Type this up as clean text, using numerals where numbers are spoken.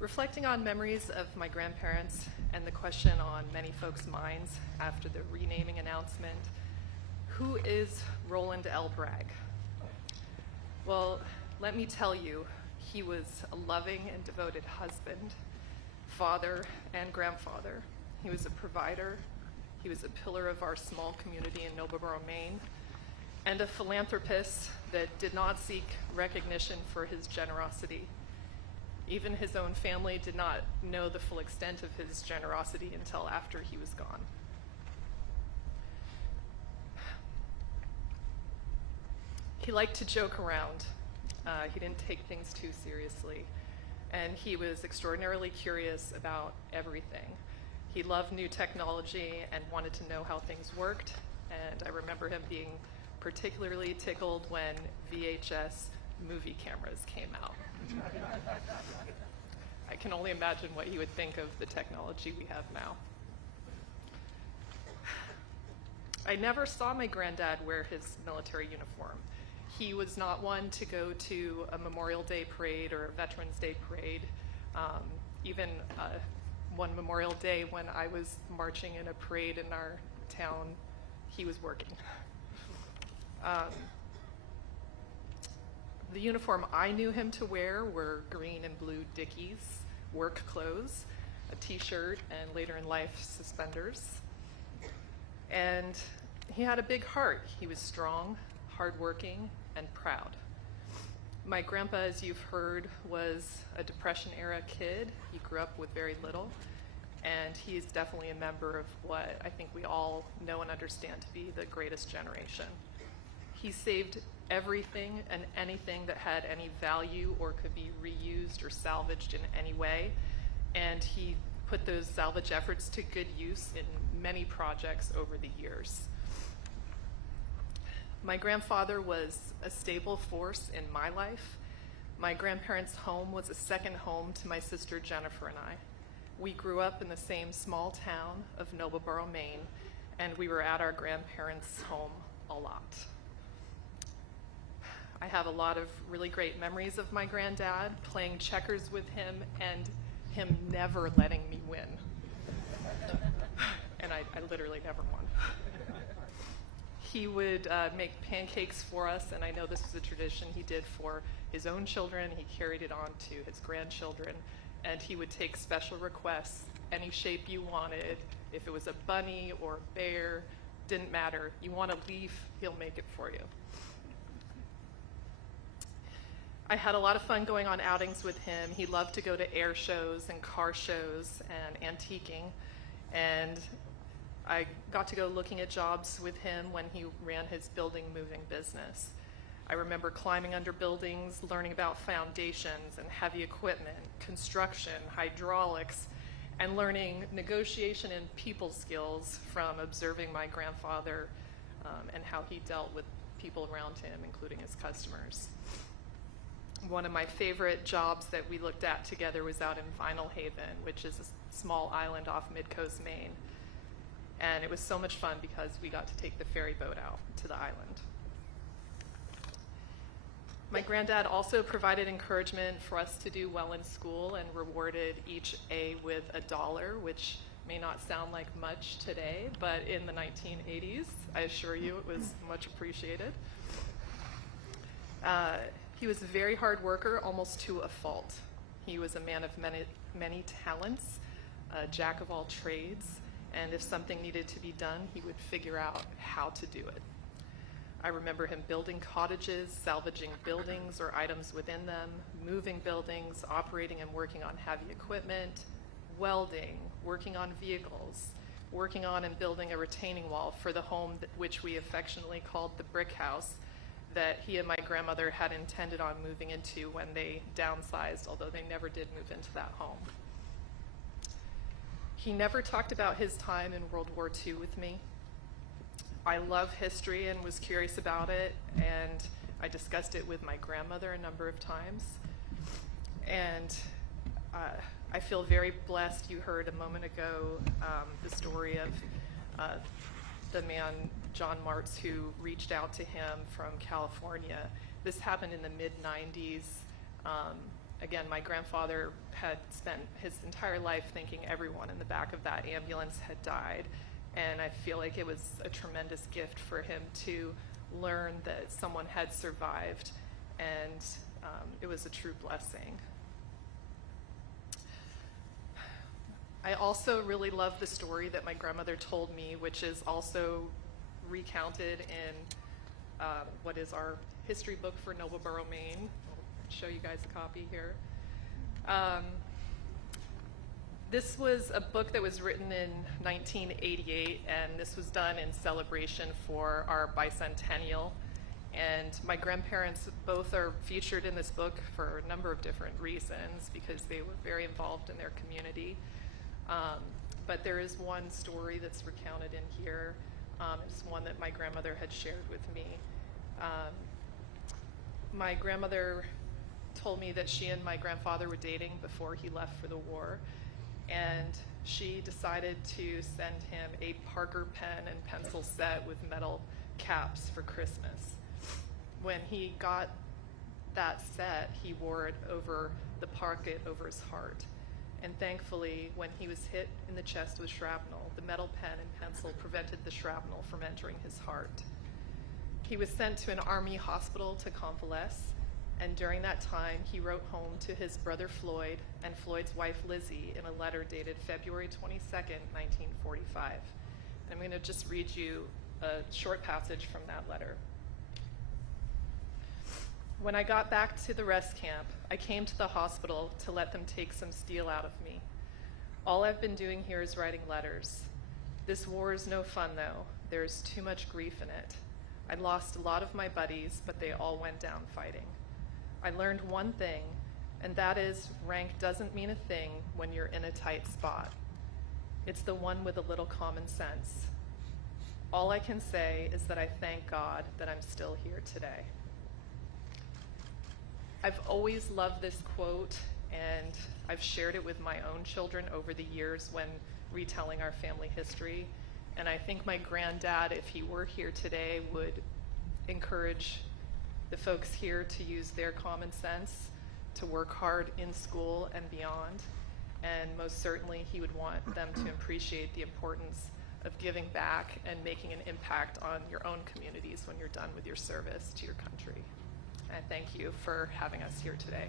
Reflecting on memories of my grandparents and the question on many folks' minds after the renaming announcement, who is Roland L. Bragg? Well, let me tell you, he was a loving and devoted husband, father, and grandfather. He was a provider. He was a pillar of our small community in Nobleboro, Maine, and a philanthropist that did not seek recognition for his generosity. Even his own family did not know the full extent of his generosity until after he was gone. He liked to joke around. He didn't take things too seriously, and he was extraordinarily curious about everything. He loved new technology and wanted to know how things worked, and I remember him being particularly tickled when VHS movie cameras came out. I can only imagine what he would think of the technology we have now. I never saw my granddad wear his military uniform. He was not one to go to a Memorial Day parade or a Veterans Day parade. Even one Memorial Day when I was marching in a parade in our town, he was working. The uniform I knew him to wear were green and blue Dickies, work clothes, a t-shirt, and later in life, suspenders. And he had a big heart. He was strong, hardworking, and proud. My grandpa, as you've heard, was a Depression-era kid. He grew up with very little, and he is definitely a member of what I think we all know and understand to be the greatest generation. He saved everything and anything that had any value or could be reused or salvaged in any way, and he put those salvage efforts to good use in many projects over the years. My grandfather was a stable force in my life. My grandparents' home was a second home to my sister Jennifer and I. We grew up in the same small town of Nobleboro, Maine, and we were at our grandparents' home a lot. I have a lot of really great memories of my granddad, playing checkers with him and him never letting me win. And I literally never won. He would make pancakes for us, and I know this was a tradition he did for his own children. He carried it on to his grandchildren, and he would take special requests, any shape you wanted. If it was a bunny or a bear, didn't matter. You want a leaf, he'll make it for you. I had a lot of fun going on outings with him. He loved to go to air shows and car shows and antiquing, and I got to go looking at jobs with him when he ran his building moving business. I remember climbing under buildings, learning about foundations and heavy equipment, construction, hydraulics, and learning negotiation and people skills from observing my grandfather and how he dealt with people around him, including his customers. One of my favorite jobs that we looked at together was out in Vinyl Haven, which is a small island off mid-coast Maine. And it was so much fun because we got to take the ferry boat out to the island. My granddad also provided encouragement for us to do well in school and rewarded each A with $1, which may not sound like much today, but in the 1980s, I assure you it was much appreciated. He was a very hard worker, almost to a fault. He was a man of many talents, a jack of all trades, and if something needed to be done, he would figure out how to do it. I remember him building cottages, salvaging buildings or items within them, moving buildings, operating and working on heavy equipment, welding, working on vehicles, working on and building a retaining wall for the home which we affectionately called the brick house that he and my grandmother had intended on moving into when they downsized, although they never did move into that home. He never talked about his time in World War II with me. I love history and was curious about it, and I discussed it with my grandmother a number of times. And I feel very blessed. You heard a moment ago the story of the man, John Martz, who reached out to him from California. This happened in the mid-90s. Again, my grandfather had spent his entire life thinking everyone in the back of that ambulance had died, and I feel like it was a tremendous gift for him to learn that someone had survived, and it was a true blessing. I also really love the story that my grandmother told me, which is also recounted in what is our history book for Noblesboro, Maine. I'll show you guys a copy here. This was a book that was written in 1988, and this was done in celebration for our bicentennial. And my grandparents both are featured in this book for a number of different reasons, because they were very involved in their community. But there is one story that's recounted in here. It's one that my grandmother had shared with me. My grandmother told me that she and my grandfather were dating before he left for the war, and she decided to send him a Parker pen and pencil set with metal caps for Christmas. When he got that set, he wore it over the pocket over his heart. And thankfully, when he was hit in the chest with shrapnel, the metal pen and pencil prevented the shrapnel from entering his heart. He was sent to an army hospital to convalesce, and during that time, he wrote home to his brother Floyd and Floyd's wife Lizzie in a letter dated February 22nd, 1945. And I'm going to just read you a short passage from that letter. When I got back to the rest camp, I came to the hospital to let them take some steel out of me. All I've been doing here is writing letters. This war is no fun, though. There's too much grief in it. I lost a lot of my buddies, but they all went down fighting. I learned one thing, and that is rank doesn't mean a thing when you're in a tight spot. It's the one with a little common sense. All I can say is that I thank God that I'm still here today. I've always loved this quote, and I've shared it with my own children over the years when retelling our family history. And I think my granddad, if he were here today, would encourage the folks here to use their common sense, to work hard in school and beyond. And most certainly, he would want them to appreciate the importance of giving back and making an impact on your own communities when you're done with your service to your country. And I thank you for having us here today.